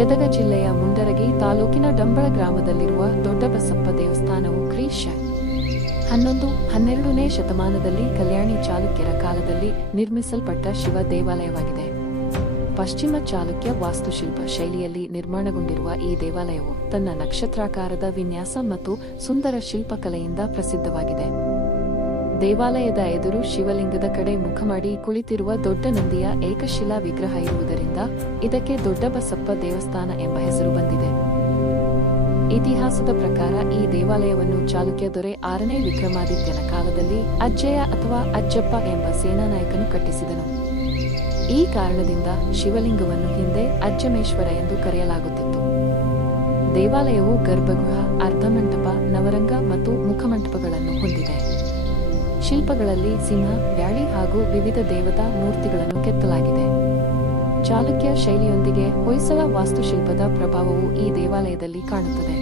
ಗದಗ ಜಿಲ್ಲೆಯ ಮುಂಡರಗಿ ತಾಲೂಕಿನ ಡಂಬಳ ಗ್ರಾಮದಲ್ಲಿರುವ ದೊಡ್ಡಬಸಪ್ಪ ದೇವಸ್ಥಾನವು ಕ್ರಿ.ಶ. 11-12ನೇ ಶತಮಾನದಲ್ಲಿ ಕಲ್ಯಾಣಿ ಚಾಲುಕ್ಯರ ಕಾಲದಲ್ಲಿ ನಿರ್ಮಿಸಲ್ಪಟ್ಟ ಶಿವ ದೇವಾಲಯವಾಗಿದೆ. ಪಶ್ಚಿಮ ಚಾಲುಕ್ಯ ವಾಸ್ತುಶಿಲ್ಪ ಶೈಲಿಯಲ್ಲಿ ನಿರ್ಮಾಣಗೊಂಡಿರುವ ಈ ದೇವಾಲಯವು ತನ್ನ ನಕ್ಷತ್ರಾಕಾರದ ವಿನ್ಯಾಸ ಮತ್ತು ಸುಂದರ ಶಿಲ್ಪಕಲೆಯಿಂದ ಪ್ರಸಿದ್ಧವಾಗಿದೆ. ದೇವಾಲಯದ ಎದುರು ಶಿವಲಿಂಗದ ಕಡೆ ಮುಖ ಮಾಡಿ ಕುಳಿತಿರುವ ದೊಡ್ಡ ನಂದಿಯ ಏಕಶಿಲಾ ವಿಗ್ರಹ ಇರುವುದರಿಂದ ಇದಕ್ಕೆ ದೊಡ್ಡಬಸಪ್ಪ ದೇವಸ್ಥಾನ ಎಂಬ ಹೆಸರು ಬಂದಿದೆ. ಇತಿಹಾಸದ ಪ್ರಕಾರ ಈ ದೇವಾಲಯವನ್ನು ಚಾಲುಕ್ಯ ದೊರೆ 6ನೇ ವಿಕ್ರಮಾದಿತ್ಯನ ಕಾಲದಲ್ಲಿ ಅಜ್ಜಯ್ಯ ಅಥವಾ ಅಜ್ಜಪ್ಪ ಎಂಬ ಸೇನಾನಾಯಕನು ಕಟ್ಟಿಸಿದನು. ಈ ಕಾರಣದಿಂದ ಶಿವಲಿಂಗವನ್ನು ಹಿಂದೆ ಅಜ್ಜಮೇಶ್ವರ ಎಂದು ಕರೆಯಲಾಗುತ್ತಿತ್ತು. ದೇವಾಲಯವು ಗರ್ಭಗೃಹ, ಅರ್ಧಮಂಟಪ, ನವರಂಗ ಮತ್ತು ಮುಖಮಂಟಪಗಳನ್ನು ಹೊಂದಿದೆ. ಶಿಲ್ಪಗಳಲ್ಲಿ ಸಿಂಹ, ವ್ಯಾಳಿ ಹಾಗೂ ವಿವಿಧ ದೇವತಾ ಮೂರ್ತಿಗಳನ್ನು ಕೆತ್ತಲಾಗಿದೆ. ಚಾಲುಕ್ಯ ಶೈಲಿಯೊಂದಿಗೆ ಹೊಯ್ಸಳ ವಾಸ್ತುಶಿಲ್ಪದ ಪ್ರಭಾವವು ಈ ದೇವಾಲಯದಲ್ಲಿ ಕಾಣುತ್ತದೆ.